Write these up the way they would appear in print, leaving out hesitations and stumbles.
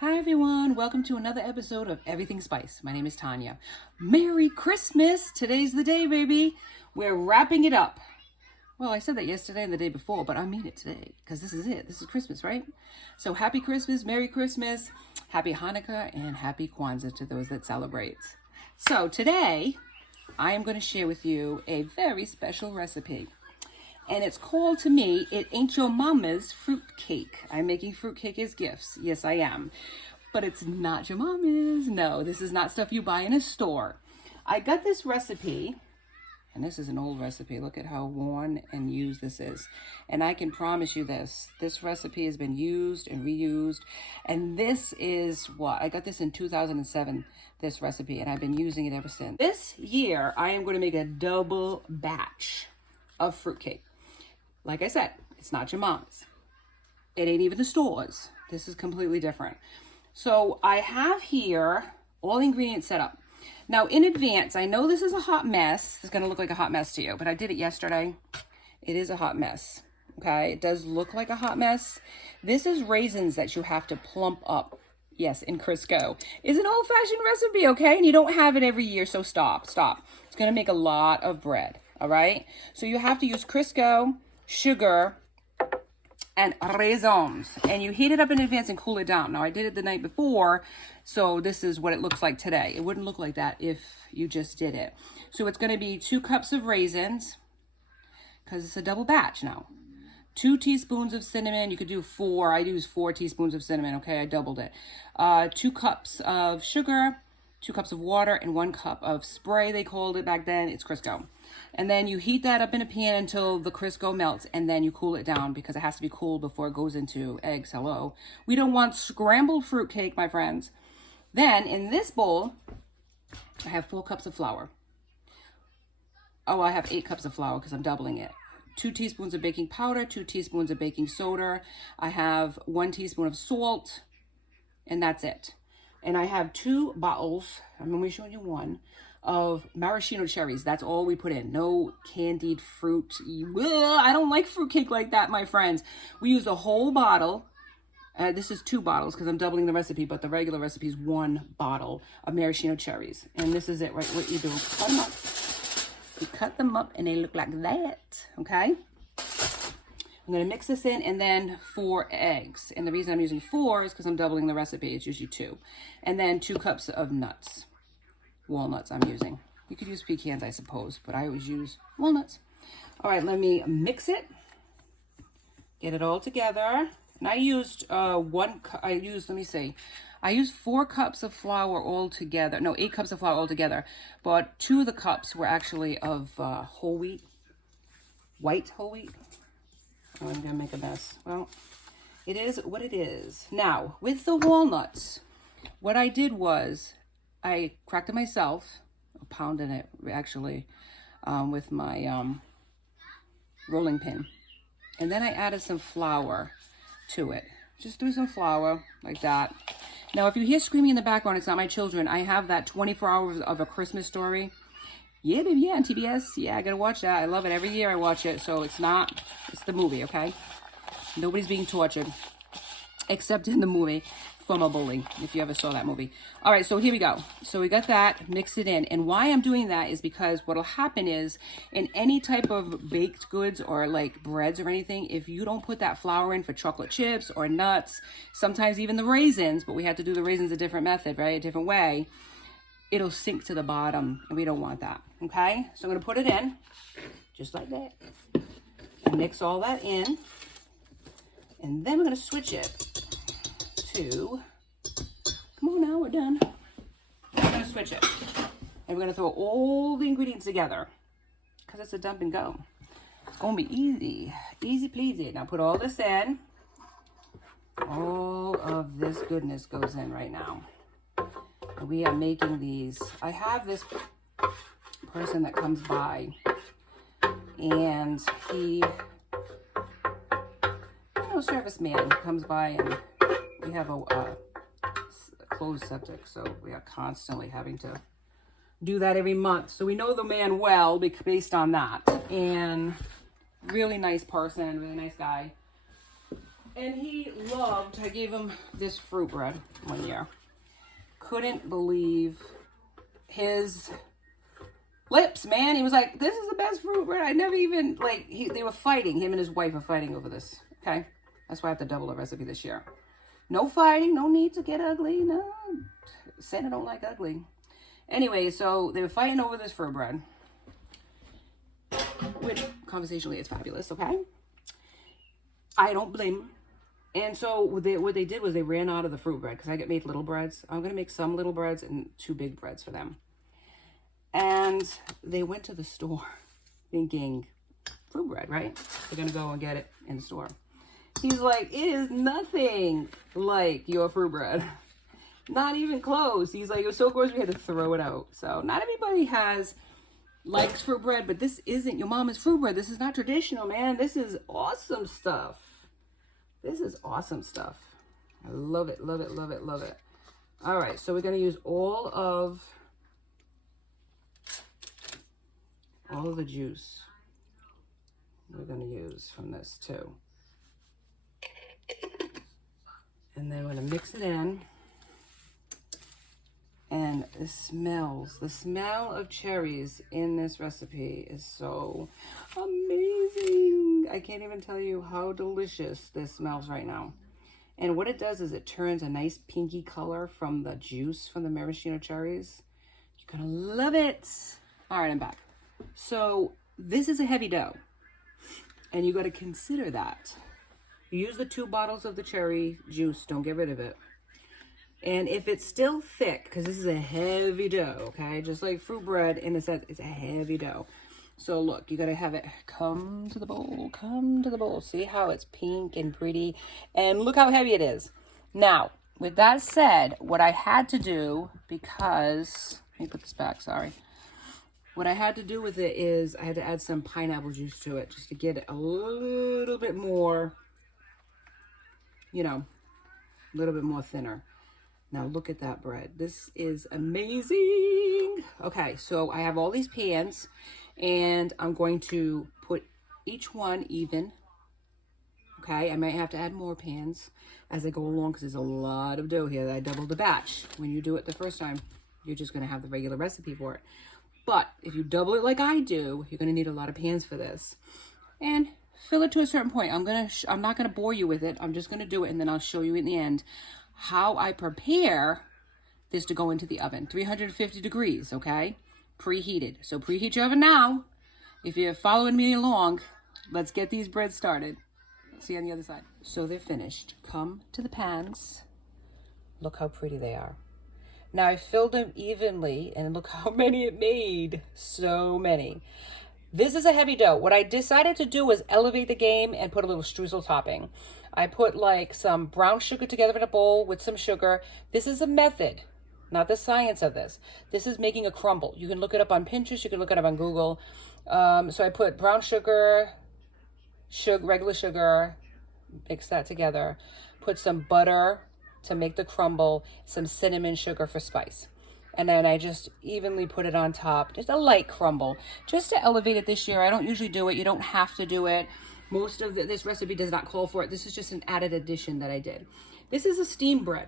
Hi everyone, welcome to another episode of Everything Spice. My name is Tanya. Merry Christmas! Today's the day, baby. We're wrapping it up. Well, I said that yesterday and the day before, but I mean it today because this is it. This is Christmas, right? So happy Christmas, Merry Christmas, Happy Hanukkah, and Happy Kwanzaa to those that celebrate. So today, I am going to share with you a very special recipe. And it's called, to me, It Ain't Your Mama's Fruit Cake. I'm making fruit cake as gifts. Yes, I am. But it's not your mama's. No, this is not stuff you buy in a store. I got this recipe, and this is an old recipe. Look at how worn and used this is. And I can promise you this recipe has been used and reused. And this is what? I got this in 2007, this recipe, and I've been using it ever since. This year, I am going to make a double batch of fruit cake. Like I said, it's not your mom's. It ain't even the stores. This is completely different. So I have here all the ingredients set up. Now in advance, I know this is a hot mess. It's going to look like a hot mess to you, but I did it yesterday. It is a hot mess. Okay, it does look like a hot mess. This is raisins that you have to plump up. Yes, in Crisco. It's an old-fashioned recipe, okay? And you don't have it every year, so stop. It's going to make a lot of bread, all right? So you have to use Crisco, sugar, and raisins, and you heat it up in advance and cool it down. Now I did it the night before, so this is what it looks like today. It wouldn't look like that if you just did it. So it's going to be 2 cups of raisins, because it's a double batch now. 2 teaspoons of cinnamon. You could do 4. I use 4 teaspoons of cinnamon. Okay, I doubled it. 2 cups of sugar, 2 cups of water, and 1 cup of spray. They called it back then. It's Crisco. And then you heat that up in a pan until the Crisco melts, and then you cool it down because it has to be cool before it goes into eggs. Hello. We don't want scrambled fruit cake, my friends. Then in this bowl, I have 4 cups of flour. Oh, I have 8 cups of flour because I'm doubling it. 2 teaspoons of baking powder, 2 teaspoons of baking soda. I have 1 teaspoon of salt, and that's it. And I have 2 bottles, I'm only showing you one, of maraschino cherries. That's all we put in. No candied fruit. I don't like fruit cake like that, my friends. We use the whole bottle. This is 2 bottles because I'm doubling the recipe, but the regular recipe is 1 bottle of maraschino cherries. And this is it, right? What you do, cut them up. You cut them up and they look like that, okay? I'm going to mix this in, and then 4 eggs. And the reason I'm using 4 is because I'm doubling the recipe. It's usually 2. And then 2 cups of nuts. Walnuts I'm using. You could use pecans, I suppose, but I always use walnuts. All right, let me mix it. Get it all together. And I used I used 4 cups of flour all together. No, 8 cups of flour all together. But 2 of the cups were actually of whole wheat. White whole wheat. Oh, I'm gonna make a mess. Well, it is what it is. Now, with the walnuts, what I did was I cracked it myself, pounded it actually with my rolling pin. And then I added some flour to it. Just threw some flour like that. Now, if you hear screaming in the background, it's not my children. I have that 24 Hours of a Christmas Story. Yeah, baby, yeah, on TBS. Yeah, I gotta watch that. I love it. Every year I watch it, so it's the movie, okay? Nobody's being tortured, except in the movie from a bully, if you ever saw that movie. All right, so here we go. So we got that, mix it in. And why I'm doing that is because what'll happen is in any type of baked goods or like breads or anything, if you don't put that flour in for chocolate chips or nuts, sometimes even the raisins, but we have to do the raisins a different method, right? A different way, it'll sink to the bottom, and we don't want that, okay? So I'm gonna put it in, just like that, and mix all that in. And then we're gonna switch it to, come on now, we're done. We're gonna switch it. And we're gonna throw all the ingredients together because it's a dump and go. It's gonna be easy, easy peasy. Now put all this in. All of this goodness goes in right now. And we are making these. I have this person that comes by, and he, serviceman comes by, and we have a closed septic, so we are constantly having to do that every month. So we know the man well based on that. And really nice person, really nice guy. And he loved, I gave him this fruit bread one year. Couldn't believe his lips, man. He was like, this is the best fruit bread. I never even, like, they were fighting. Him and his wife are fighting over this, okay? That's why I have to double the recipe this year. No fighting, no need to get ugly, no. Santa don't like ugly. Anyway, so they were fighting over this fruit bread. Which, conversationally, it's fabulous, okay? I don't blame them. And so what they did was they ran out of the fruit bread because I made little breads. I'm going to make some little breads and 2 big breads for them. And they went to the store thinking fruit bread, right? They're going to go and get it in the store. He's like, it is nothing like your fruit bread. Not even close. He's like, it was so gross we had to throw it out. So not everybody likes fruit bread, but this isn't your mama's fruit bread. This is not traditional, man. This is awesome stuff. This is awesome stuff. I love it, love it, love it, love it. All right, so we're going to use all of the juice. We're going to use from this too. And then we're going to mix it in. And the smell of cherries in this recipe is so amazing. I can't even tell you how delicious this smells right now. And what it does is it turns a nice pinky color from the juice from the maraschino cherries. You're gonna love it. All right, I'm back. So this is a heavy dough. And you gotta consider that. You use the 2 bottles of the cherry juice, don't get rid of it. And if it's still thick, because this is a heavy dough, okay? Just like fruit bread, in a sense, it's a heavy dough. So look, you gotta have it come to the bowl, come to the bowl. See how it's pink and pretty? And look how heavy it is. Now, with that said, what I had to do, because, let me put this back, sorry. What I had to do with it is I had to add some pineapple juice to it just to get it a little bit more, you know, a little bit more thinner. Now look at that bread. This is amazing. Okay, so I have all these pans and I'm going to put each one even. Okay, I might have to add more pans as I go along because there's a lot of dough here that I doubled the batch. When you do it the first time, you're just gonna have the regular recipe for it. But if you double it like I do, you're gonna need a lot of pans for this. And fill it to a certain point. I'm not gonna bore you with it. I'm just gonna do it and then I'll show you in the end how I prepare this to go into the oven. 350 degrees, okay? Preheated. So preheat your oven now. If you're following me along, let's get these breads started. See you on the other side. So they're finished. Come to the pans. Look how pretty they are. Now I filled them evenly and look how many it made. So many. This is a heavy dough. What I decided to do was elevate the game and put a little streusel topping. I put like some brown sugar together in a bowl with some sugar. This is a method, not the science of this. This is making a crumble. You can look it up on Pinterest. You can look it up on Google. So I put brown sugar, regular sugar, mix that together. Put some butter to make the crumble, some cinnamon sugar for spice. And then I just evenly put it on top, just a light crumble, just to elevate it this year. I don't usually do it. You don't have to do it. Most of this recipe does not call for it. This is just an added addition that I did. This is a steamed bread,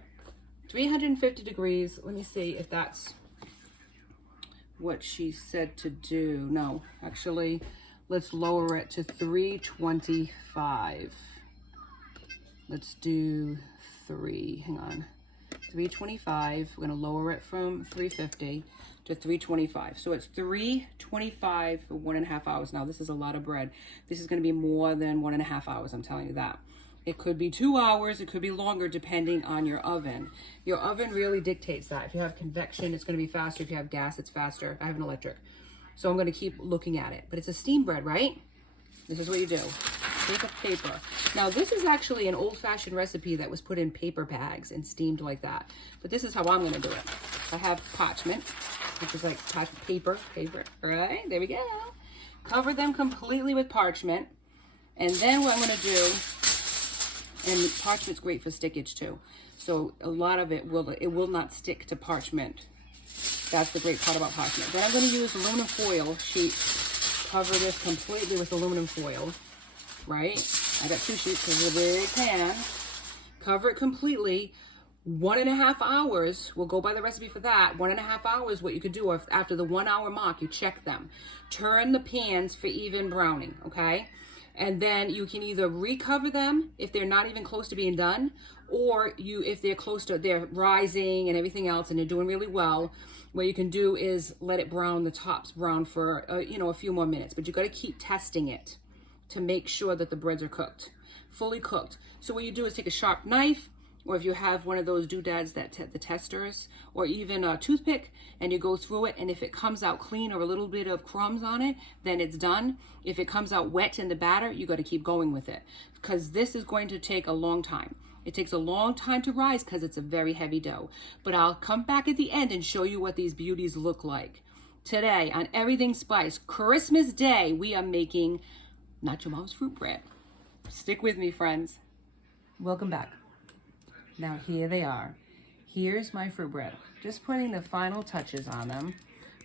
350 degrees. Let me see if that's what she said to do. No, actually, let's lower it to 325. Let's do 325. We're gonna lower it from 350 to 325. So it's 325 for 1.5 hours. Now this is a lot of bread. This is gonna be more than 1.5 hours, I'm telling you that. It could be 2 hours, it could be longer depending on your oven. Your oven really dictates that. If you have convection, it's gonna be faster. If you have gas, it's faster. I have an electric. So I'm gonna keep looking at it. But it's a steam bread, right? This is what you do. Take a paper. Now this is actually an old-fashioned recipe that was put in paper bags and steamed like that. But this is how I'm gonna do it. I have parchment, which is like paper, right? There we go. Cover them completely with parchment. And then what I'm gonna do, and parchment's great for stickage too. So a lot of it will not stick to parchment. That's the great part about parchment. Then I'm gonna use aluminum foil sheet. Cover this completely with aluminum foil, right? I got 2 sheets because it's a big pan. Cover it completely. 1.5 hours, we'll go by the recipe for that. 1.5 hours, what you could do after the 1 hour mark, you check them. Turn the pans for even browning, okay? And then you can either recover them if they're not even close to being done, or if they're close to, they're rising and everything else and they're doing really well, what you can do is let it brown, the tops brown for, a few more minutes. But you got to keep testing it to make sure that the breads are cooked, fully cooked. So what you do is take a sharp knife, or if you have one of those doodads that the testers, or even a toothpick, and you go through it, and if it comes out clean or a little bit of crumbs on it, then it's done. If it comes out wet in the batter, you got to keep going with it, because this is going to take a long time. It takes a long time to rise because it's a very heavy dough. But I'll come back at the end and show you what these beauties look like. Today on Everything Spice, Christmas Day, we are making Not Your Mom's fruit bread. Stick with me, friends. Welcome back. Now here they are. Here's my fruit bread. Just putting the final touches on them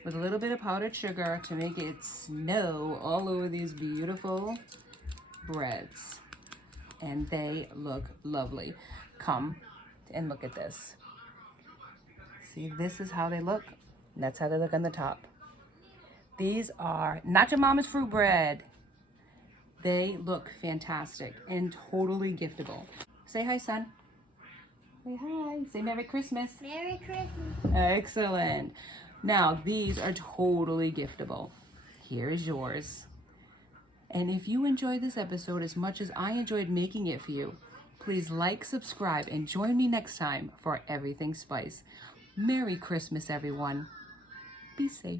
with a little bit of powdered sugar to make it snow all over these beautiful breads. And they look lovely. Come and look at this. See, this is how they look. That's how they look on the top. These are Not Your Mama's fruit bread. They look fantastic and totally giftable. Say hi, son. Say hi. Say Merry Christmas. Merry Christmas. Excellent. Now, these are totally giftable. Here is yours. And if you enjoyed this episode as much as I enjoyed making it for you, please like, subscribe, and join me next time for Everything Spice. Merry Christmas, everyone. Be safe.